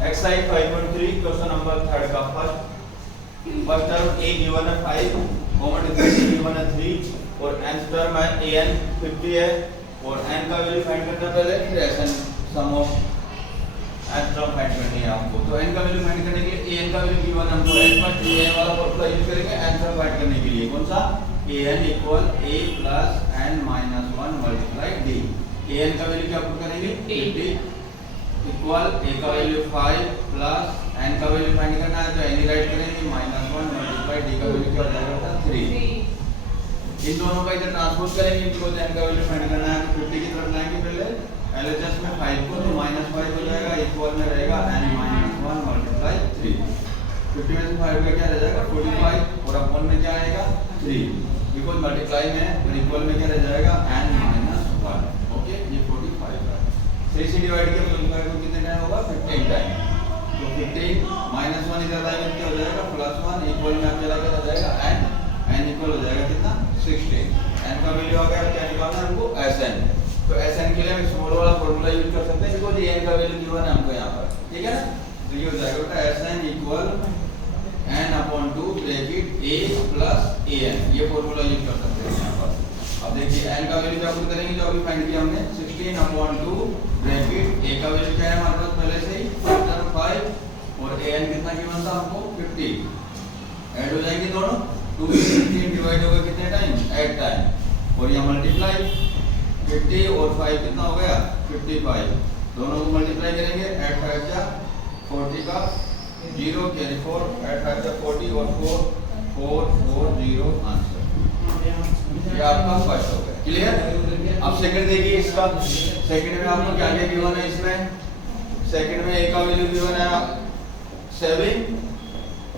Exercise 5.3 question number third का first term a given है 5, common difference given है 3 और nth टर्म है an 50 है और n का वैल्यू फाइंड करना पहले फिर sn sum of nth term find करनी है आपको। तो n का वैल्यू फाइंड करने के लिए an का वैल्यू गिवन हमको n पर an वाला फॉर्मूला यूज करेंगे nth टर्म फाइंड करने के लिए। कौन सा? an equal a plus n minus 1 multiply d। an का वैल्यू क्या पुट करेंगे 50 इक्वल a का वैल्यू 5 प्लस n का वैल्यू फाइंड करना है तो n राइट करेंगे माइनस 1 मल्टीप्लाई d का वैल्यू क्या हो जाएगा 3। इन दोनों का इधर ट्रांसपोज करेंगे बिकॉज़ n का वैल्यू फाइंड करना है तो 50 की तरफ लाएंगे पहले LHS में 5 को तो -5 हो जाएगा इक्वल में रहेगा n - 1 मल्टीप्लाई 3। 50 में से 5 का क्या रह जाएगा 45 और अपॉन में क्या आएगा 3 बिकॉज़ मल्टीप्लाई में और इक्वल में क्या रह जाएगा n - 1। ओके ये 45 है। 3 से डिवाइड किया तो इनका कितने टाइम होगा 15 टाइम। तो 15 माइनस 1 इधर लाएंगे क्या हो जाएगा प्लस 1 इक्वल में आप चला के आ जाएगा n इक्वल हो जाएगा कितना 16। n का वैल्यू आ गया क्या निकालना है हमको sn। तो sn के लिए हम स्मॉल वाला फार्मूला यूज कर सकते हैं बिकॉज़ ये n का वैल्यू गिवन है हमको यहां पर, ठीक है ना। तो ये हो जाएगा बेटा sn equal n/2 bracket a plus an। ये फार्मूला यूज कर सकते हैं यहां पर। अब देखिए n का वैल्यू क्या पुट करेंगे जो अभी फाइंड किया हमने 16/2 ब्रैकेट a का वैल्यू क्या है हमारे पास पहले से ही 5 और an कितना गिवन था हमको 50। ऐड हो जाएंगे दोनों 2 से 15 डिवाइड होगा कितने टाइम 8 टाइम और ये मल्टीप्लाई 50 और 5 कितना हो गया 55। दोनों को मल्टीप्लाई करेंगे 8 5 जा 40 का 0 कैरी 4 8 5 जा 40 और 4 4 4 0 आंसर। ये आपका फर्स्ट हो गया क्लियर। अब सेकंड देखिए इसका। सेकंड में आपको क्या क्या गिवन है इसमें। सेकंड में a का वैल्यू गिवन है 7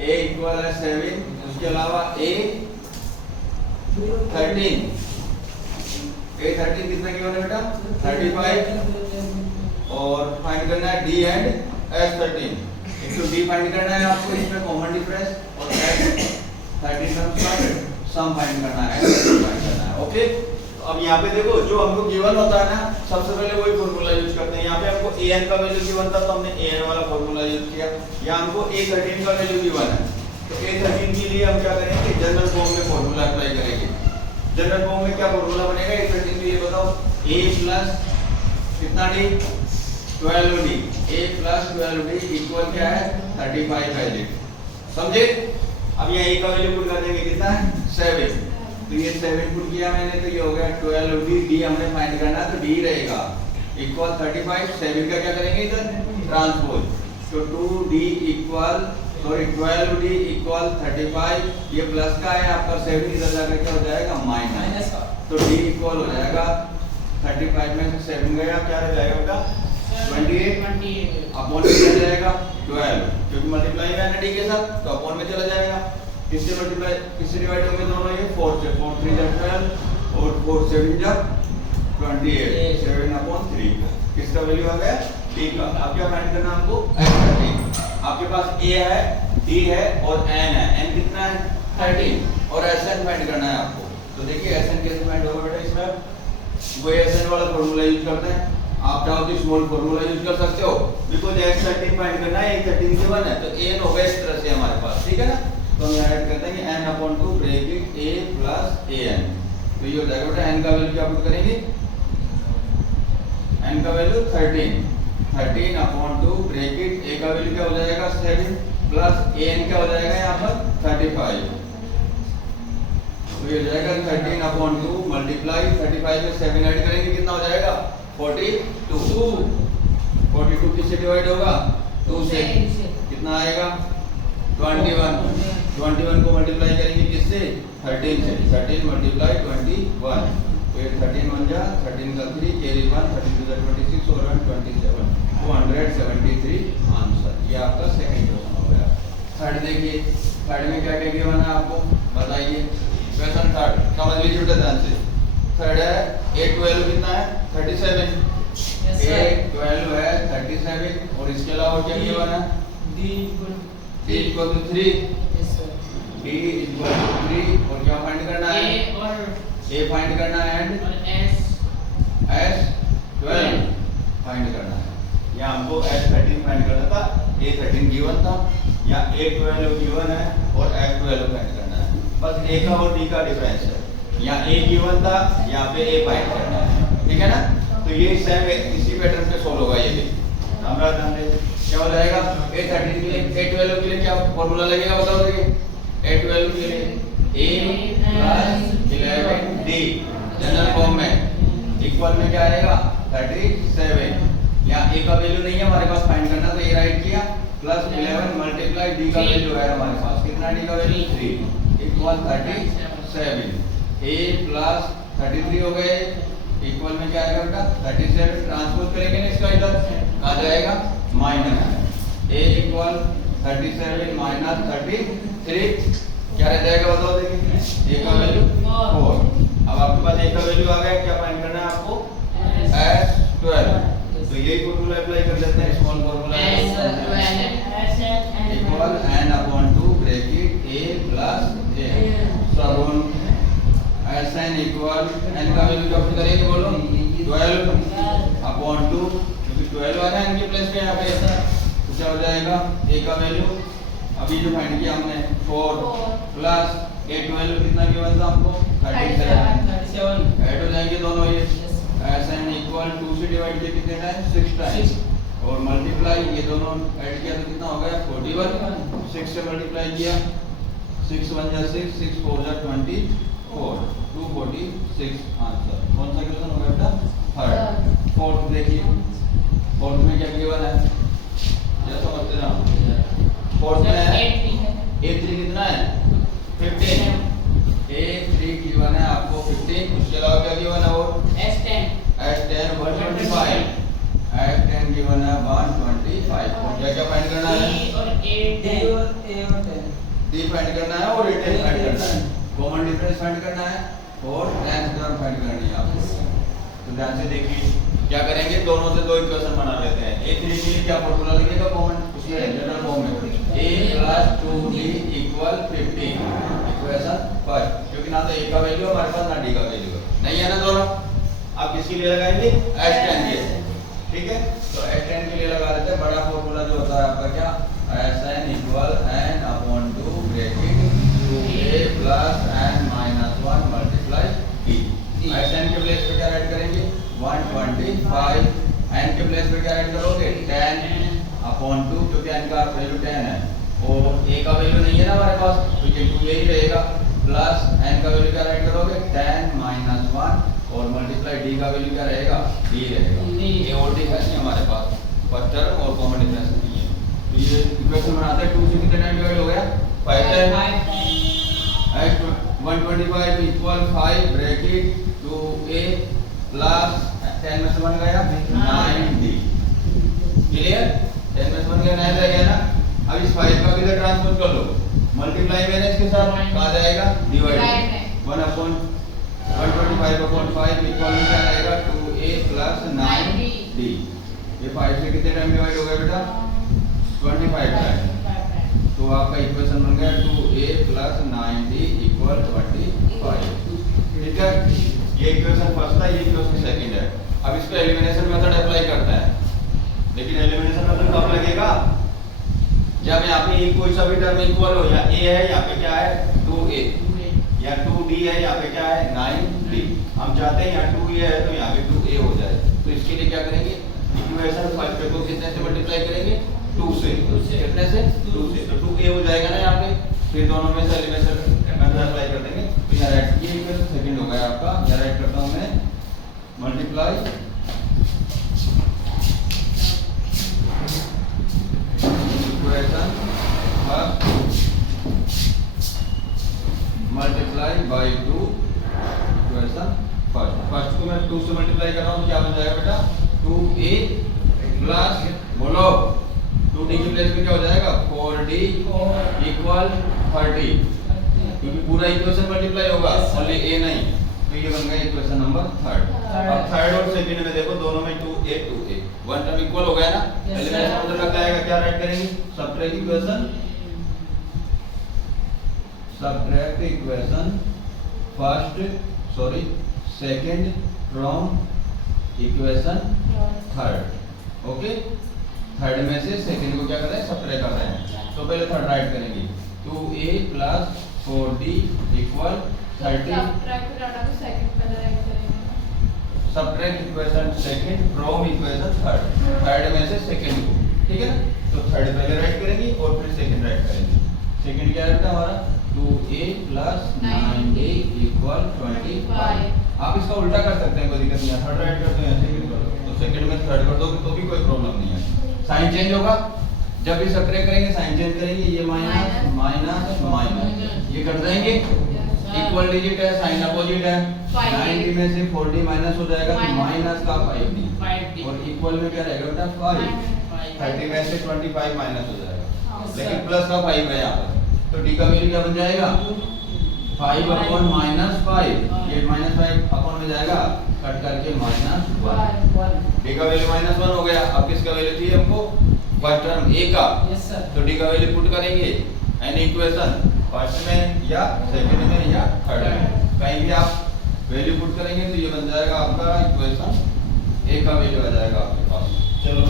a इक्वल है 7 उसके अलावा a 13 कितना गिवन है बेटा 35 और फाइंड करना है d एंड s13। एक तो d फाइंड करना है आपको इसमें कॉमन डिफरेंस और s 13 टर्म्स का सम फाइंड करना है फाइंड करना है। ओके अब यहाँ पे देखो जो हमको गिवन होता है ना सबसे पहले वही फार्मूला यूज करते हैं। यहाँ पे हमको an का वैल्यू गिवन था तो हमने an वाला फार्मूला यूज किया। यहाँ हमको a13 का वैल्यू गिवन है तो a13 के लिए हम क्या करेंगे जनरल फॉर्म में फार्मूला अप्लाई करेंगे। जनरल फॉर्म में क्या फार्मूला बनेगा a13 के लिए बताओ a प्लस कितना d 12d a plus 12d equal क्या है 35 है जी समझे। अब यहाँ a का वैल्यू पुट कर देंगे कितना है 7 तो ये 7 पुट किया मैंने तो ये हो गया 12d d हमने फाइंड करना है तो d रहेगा इक्वल 35 7 का क्या करेंगे इधर ट्रांसपोज तो 2d equal sorry 12d equal 35 ये प्लस का है आपका 7 इधर जाकर क्या हो जाएगा माइनस का तो d इक्वल हो जाएगा 35 में से 7 गया क्या रह जाएगा बेटा 28 अपॉन में चला जाएगा 12 क्योंकि मल्टीप्लाई है ना d के साथ तो अपॉन में चला जाएगा। किससे मल्टीप्लाई किससे डिवाइड होंगे दोनों ये 4 से 4 3 जा 12 और 4 7 जा 28 7 अपॉन 3 किसका वैल्यू आ गया d का। अब क्या फाइंड करना हमको s13। आपके पास a है d है और n है n कितना है 13 और sn फाइंड करना है आपको। तो देखिए sn कैसे फाइंड होगा बेटा इसमें वो sn वाला फार्मूला यूज करते हैं। आप चाहो तो स्मॉल फार्मूला यूज कर सकते हो बिकॉज़ s13 फाइंड करना है a13 गिवन है तो n होगा इस तरह से हमारे पास, ठीक है ना। तो हम यहाँ ऐड करते हैं n/2 bracket a plus an तो ये हो जाएगा बेटा n का वैल्यू क्या पुट करेंगे n का वैल्यू 13/2 ब्रैकेट a का वैल्यू क्या हो जाएगा 7 प्लस an क्या हो जाएगा यहाँ पर 35 तो ये हो जाएगा 13/2 मल्टीप्लाई 35 में 7 ऐड करेंगे कितना हो जाएगा 42 किससे डिवाइड होगा 2 से कितना आएगा 21 को मल्टीप्लाई करेंगे किससे 13 से 13 मल्टीप्लाई 21 तो ये 13 1 जा 13 का 3 कैरी 1 13 to the 26 और 1 27 273 आंसर। ये आपका सेकंड क्वेश्चन हो गया। थर्ड देखिए थर्ड में क्या क्या गिवन है आपको बताइए। क्वेश्चन थर्ड समझ लीजिए बेटा ध्यान से। थर्ड है a12 कितना है 37 a12 है 37 और इसके अलावा क्या गिवन है d equal to 3 d equal to 3 और क्या फाइंड करना है a फाइंड करना है एंड s 12 फाइंड करना है। या हमको S13 फाइंड करना था, A13 गिवन था, या A12 गिवन है और F12 फाइंड करना है। बस A का और D का डिफरेंस है, या A गिवन था, यहाँ पे A फाइंड करना है, ठीक है ना। तो ये सेम इसी पैटर्न पे सोल्व होगा ये भी। हमारा ध्यान दे क्या हो जाएगा, A13 के लिए A12 के लिए क्या फॉर्मूला लगेगा बताओ देखिए। A12 के लिए A plus 11D general form में इक्वल में क्या आएगा 37। यहाँ A का वैल्यू नहीं है हमारे पास, फाइंड करना तो A राइट किया, प्लस 11 मल्टीप्लाई D का वैल्यू है हमारे पास, कितना D का वैल्यू 3 इक्वल 37। A प्लस 33 हो गए, इक्वल में क्या आएगा बेटा 37। ट्रांसपोज करेंगे ना इसका, इधर आ जाएगा माइनस A इक्वल 37 माइनस 33 क्या रह जाएगा बताओ देखिए। A का वैल्यू 4। अब आपके पास A का वैल्यू आ गया, क्या फाइंड करना है आपको S12। तो यही फॉर्मूला अप्लाई कर देते हैं, small formula equal n upon 2 bracket A plus A सरोन Sn equal n का वैल्यू क्या करेंगे बोलो 12 अपॉन 2, क्योंकि 12 आ रहा है n के प्लेस पे यहाँ पे, तो क्या हो जाएगा A का वैल्यू अभी जो फाइंड किया हमने 4 प्लस A12 कितना गिवन था हमको 37 ऐड हो जाएंगे दोनों ये। Sn इक्वल 2 से डिवाइड किया कितने टाइम 6 टाइम और मल्टीप्लाई ये दोनों ऐड किया तो कितना हो गया 41। 6 से मल्टीप्लाई किया 6 1 जा 6 6 4 जा 24 246 आंसर। कौन सा क्वेश्चन हो गया बेटा थर्ड। फोर्थ देखिए, फोर्थ में क्या गिवन है ये समझते ना। फोर्थ में A3 कितना है 15, A3 गिवन है आपको 15, उसके अलावा क्या गिवन है और S10 125, S10 गिवन है 125। और क्या क्या फाइंड करना है D फाइंड करना है और A10 फाइंड करना है, कॉमन डिफरेंस फाइंड करना है और टेंथ टर्म फाइंड करनी है आपको। तो ध्यान से देखिए क्या करेंगे, दोनों से दो इक्वेशन बना लेते हैं। A3 के लिए क्या फॉर्मूला लगेगा कॉमन, उसमें जनरल फॉर्म में A plus 2D equal 15 equation first, क्योंकि ना तो A का वैल्यू हमारे पास ना D का वैल्यू नहीं है ना दोनों। आप किसके लिए लगाएंगे S10 के, ठीक है। तो S10 के लिए लगा देते हैं, बड़ा फॉर्मूला जो होता है आपका क्या Sn equal n upon 2 bracket 2A plus n minus 1 multiply D। Sn के प्लेस पे क्या ऐड करेंगे 125, n के प्लेस पे क्या ऐड करोगे 10 अपॉन 2, क्योंकि n का वैल्यू 10 है और A का वैल्यू नहीं है ना हमारे पास, तो ये 2 यही रहेगा, प्लस n का वैल्यू क्या ऐड करोगे 10 माइनस 1 और मल्टीप्लाई D का वैल्यू क्या रहेगा D रहेगा। A और D है नहीं हमारे पास, फर्स्ट टर्म और कॉमन डिफरेंस नहीं है। तो ये इक्वेशन बनाते हैं 2 से कितने टाइम डिवाइड हो गया 5 time, 125 equal 5 bracket 2A plus 10 में से बन गया 9D, क्लियर। 10 में से बन गया 9 रह गया ना। अब इस 5 का किधर ट्रांसफर कर लो, मल्टीप्लाई मैंने इसके साथ कहा जाएगा डिवाइड 1 अपॉन 125 अपॉन 5 इक्वल में क्या आएगा 2A प्लस 9D। ये 5 से कितने टाइम डिवाइड हो गया बेटा 25 टाइम, तो आपका इक्वेशन बन गया 2A प्लस 9D इक्वल 25, ठीक है। ये इक्वेशन फर्स्ट था, ये इक्वेशन सेकंड है। अब इस पे एलिमिनेशन मेथड अप्लाई करते हैं, लेकिन एलिमिनेशन मेथड कब लगेगा जब यहाँ पे कोई सा भी टर्म इक्वल हो, या A है यहाँ पे क्या है 2A, या 2D है यहाँ पे क्या है 9D। हम चाहते हैं यहाँ 2A है तो यहाँ पे 2A हो जाए, तो इसके लिए क्या करेंगे इक्वेशन फर्स्ट पे को कितने से मल्टीप्लाई करेंगे 2 से, कितने से 2 से, तो 2A हो जाएगा ना यहाँ पे। फिर दोनों में से एलिमिनेशन मेथड अप्लाई कर देंगे, तो यहाँ राइट ये इक्वेशन सेकंड हो गया आपका। यहाँ राइट करता हूँ मैं multiply equation first multiply by 2 equation first को मैं 2 से मल्टीप्लाई कर रहा हूँ, क्या बन जाएगा बेटा 2A प्लस बोलो 2D के प्लेस पे क्या हो जाएगा 4D इक्वल 30, क्योंकि पूरा इक्वेशन मल्टीप्लाई होगा ओनली A नहीं, तो ये बन गया इक्वेशन नंबर थर्ड। अब थर्ड और सेकंड में देखो दोनों में 2A 2A 1 टर्म इक्वल हो गया ना, एलिमिनेशन मेथड लग जाएगा। क्या राइट करेंगे subtract equation second from equation third okay, third में से सेकंड को क्या कर रहे हैं, सब्ट्रैक्ट कर रहे हैं। तो पहले थर्ड राइट करेंगे, 2a plus 4d equal 30। Subtract equation second from equation third, third में से सेकंड को, ठीक है ना। तो थर्ड पहले राइट करेंगे और फिर सेकंड राइट करेंगे। सेकंड क्या रहता है हमारा, 2a प्लस 9d इक्वल 25। आप इसका उल्टा कर सकते हैं, कोई दिक्कत नहीं है। थर्ड राइट करते हैं, सेकंड कर दो, तो सेकंड में थर्ड कर दोगे तो भी कोई प्रॉब्लम नहीं है। साइन चेंज होगा, जब भी सब्ट्रैक्ट करेंगे साइन चेंज करेंगे, ये माइनस माइनस माइनस, ये कर देंगे। इक्वल डिजिट है, साइन अपोजिट है, 90 में से 40 माइनस हो जाएगा तो माइनस का 5d, और इक्वल में क्या रहेगा बेटा 5। 30 में से 25 माइनस हो जाएगा, लेकिन प्लस का 5 है यहाँ पर, तो d का वैल्यू क्या बन जाएगा, 5 अपॉन माइनस 5, ये माइनस 5 अपॉन में जाएगा, कट करके माइनस 1। d का वैल्यू माइनस 1 हो गया। अब किसका वैल्यू चाहिए हमको, फर्स्ट टर्म a का, तो d का वैल्यू पुट करेंगे एनी इक्वेशन, फर्स्ट में या सेकंड में या थर्ड में, कहीं भी आप वैल्यू पुट करेंगे तो ये बन जाएगा आपका इक्वेशन, a का वैल्यू आ जाएगा आपके पास। चलो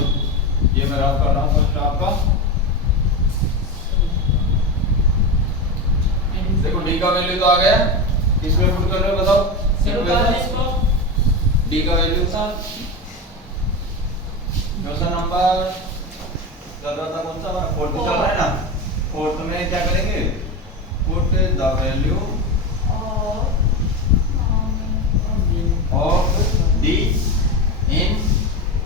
ये मैं रफ कर रहा हूँ फर्स्ट आपका, देखो d का वैल्यू तो आ गया, किसमें पुट कर रहे हो बताओ, d का वैल्यू क्वेश्चन नंबर चल रहा था कौन सा, फोर्थ चल रहा है ना। फोर्थ में क्या करेंगे, put the value of d in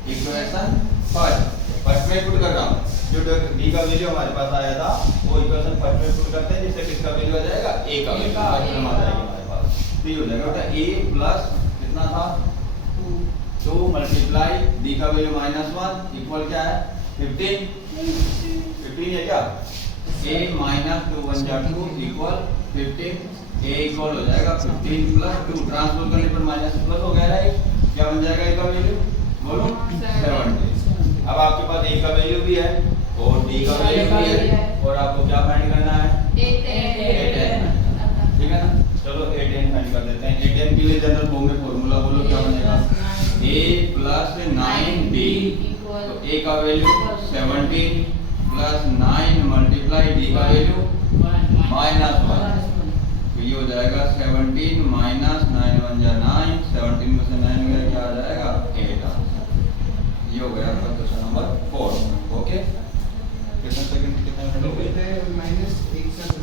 equation first. First में पुट कर रहा हूँ, जो d का वैल्यू हमारे पास आया था वो इक्वेशन फर्स्ट में पुट करते हैं, जिससे किसका वैल्यू आ जाएगा, a का वैल्यू आ जाएगा हमारे पास। तो ये हो जाएगा बेटा a प्लस कितना था 2 मल्टीप्लाई d का वैल्यू -1 इक्वल क्या है 15 है क्या, a माइनस 2 बन जाएगा 2 इक्वल 15, a इक्वल हो जाएगा 15 प्लस 2, ट्रांसपोज करने पर माइनस प्लस हो गया है, क्या बन जाएगा a का वैल्यू, बोलो 70। अब आपके पास a का वैल्यू भी है और d का वैल्यू भी है, और आपको क्या फाइंड करना है, a10, ठीक है ना। चलो a10 फाइंड कर देते हैं। a10 के लिए जनरल फॉर्म में फार्मूला बोलो क्या बनेगा, a प्लस 9d, तो a का वैल्यू 17 प्लस 9 मल्टीप्लाई d का वैल्यू -1, तो ये हो जाएगा 17 माइनस 9 बन जा 9, 17 में से 9 गया क्या आ जाएगा 8। ये हो गया आपका क्वेश्चन नंबर 4। ओके, कितने सेकंड कितने मिनट हो गए, -1